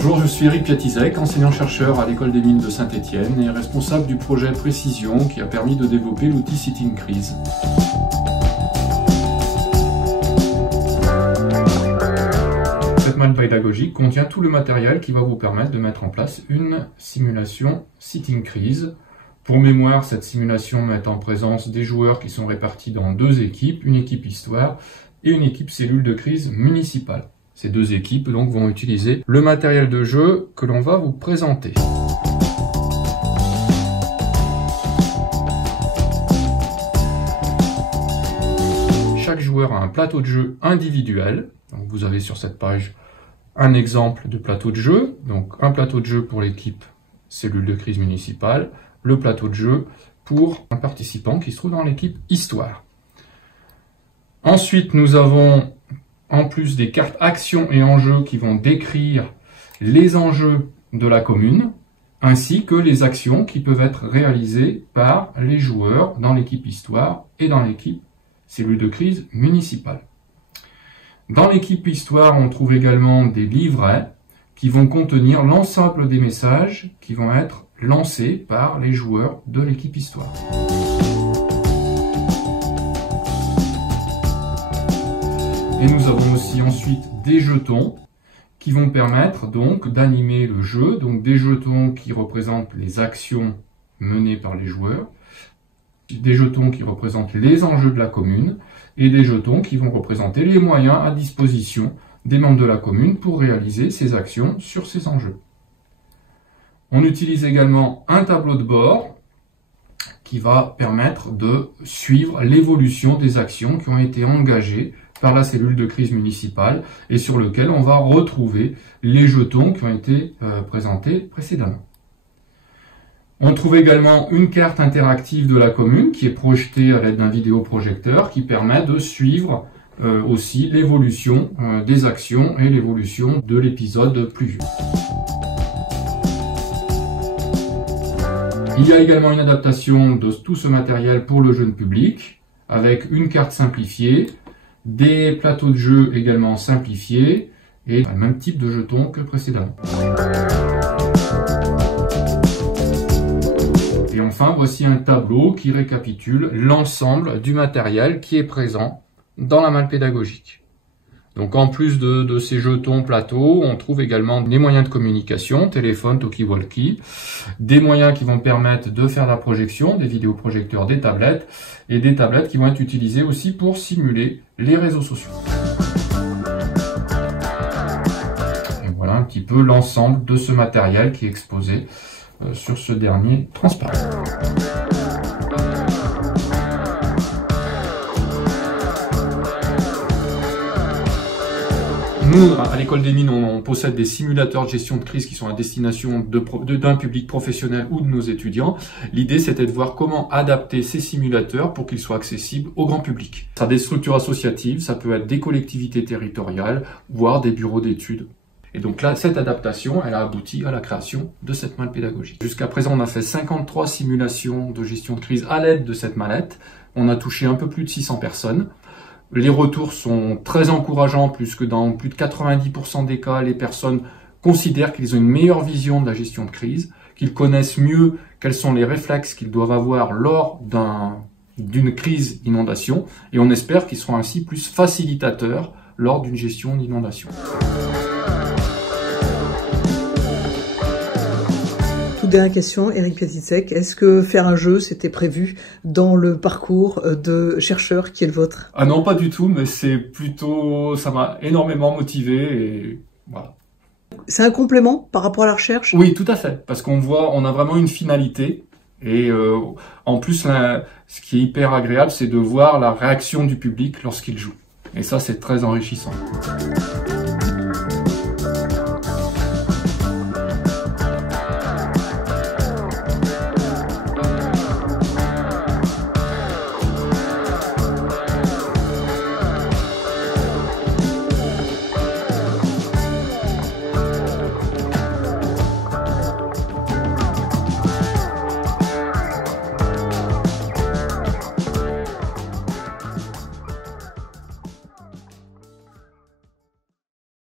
Bonjour, je suis Eric Piatizek, enseignant-chercheur à l'École des Mines de Saint-Étienne et responsable du projet Précision qui a permis de développer l'outil Sitting Crease. Cette malle pédagogique contient tout le matériel qui va vous permettre de mettre en place une simulation Sitting Crease. Pour mémoire, cette simulation met en présence des joueurs qui sont répartis dans deux équipes, une équipe histoire et une équipe cellule de crise municipale. Ces deux équipes donc vont utiliser le matériel de jeu que l'on va vous présenter. Chaque joueur a un plateau de jeu individuel. Donc vous avez sur cette page un exemple de plateau de jeu. Donc un plateau de jeu pour l'équipe cellule de crise municipale, le plateau de jeu pour un participant qui se trouve dans l'équipe histoire. Ensuite, nous avons en plus des cartes actions et enjeux qui vont décrire les enjeux de la commune, ainsi que les actions qui peuvent être réalisées par les joueurs dans l'équipe histoire et dans l'équipe cellule de crise municipale. Dans l'équipe histoire, on trouve également des livrets qui vont contenir l'ensemble des messages qui vont être lancés par les joueurs de l'équipe histoire. Et nous avons aussi ensuite des jetons qui vont permettre donc d'animer le jeu, donc des jetons qui représentent les actions menées par les joueurs, des jetons qui représentent les enjeux de la commune et des jetons qui vont représenter les moyens à disposition des membres de la commune pour réaliser ces actions sur ces enjeux. On utilise également un tableau de bord qui va permettre de suivre l'évolution des actions qui ont été engagées par la cellule de crise municipale et sur lequel on va retrouver les jetons qui ont été présentés précédemment. On trouve également une carte interactive de la commune qui est projetée à l'aide d'un vidéoprojecteur qui permet de suivre aussi l'évolution des actions et l'évolution de l'épisode pluvieux. Il y a également une adaptation de tout ce matériel pour le jeune public avec une carte simplifiée, des plateaux de jeu également simplifiés et le même type de jetons que précédemment. Et enfin, voici un tableau qui récapitule l'ensemble du matériel qui est présent dans la malle pédagogique. Donc en plus de ces jetons plateaux, on trouve également des moyens de communication, téléphone, talkie-walkie, des moyens qui vont permettre de faire la projection, des vidéoprojecteurs, des tablettes, et des tablettes qui vont être utilisées aussi pour simuler les réseaux sociaux. Et voilà un petit peu l'ensemble de ce matériel qui est exposé sur ce dernier transparent. Nous, à l'École des Mines, on possède des simulateurs de gestion de crise qui sont à destination d'un public professionnel ou de nos étudiants. L'idée, c'était de voir comment adapter ces simulateurs pour qu'ils soient accessibles au grand public. Ça a des structures associatives, ça peut être des collectivités territoriales, voire des bureaux d'études. Et donc là, cette adaptation, elle a abouti à la création de cette malle pédagogique. Jusqu'à présent, on a fait 53 simulations de gestion de crise à l'aide de cette mallette. On a touché un peu plus de 600 personnes. Les retours sont très encourageants, puisque dans plus de 90% des cas, les personnes considèrent qu'ils ont une meilleure vision de la gestion de crise, qu'ils connaissent mieux quels sont les réflexes qu'ils doivent avoir lors d'une crise d'inondation, et on espère qu'ils seront ainsi plus facilitateurs lors d'une gestion d'inondation. Dernière question, Eric Piatizek, est-ce que faire un jeu, c'était prévu dans le parcours de chercheur qui est le vôtre? Ah non, pas du tout, mais c'est plutôt, ça m'a énormément motivé et voilà. C'est un complément par rapport à la recherche? Oui, tout à fait, parce qu'on voit, on a vraiment une finalité et en plus, ce qui est hyper agréable, c'est de voir la réaction du public lorsqu'il joue. Et ça, c'est très enrichissant.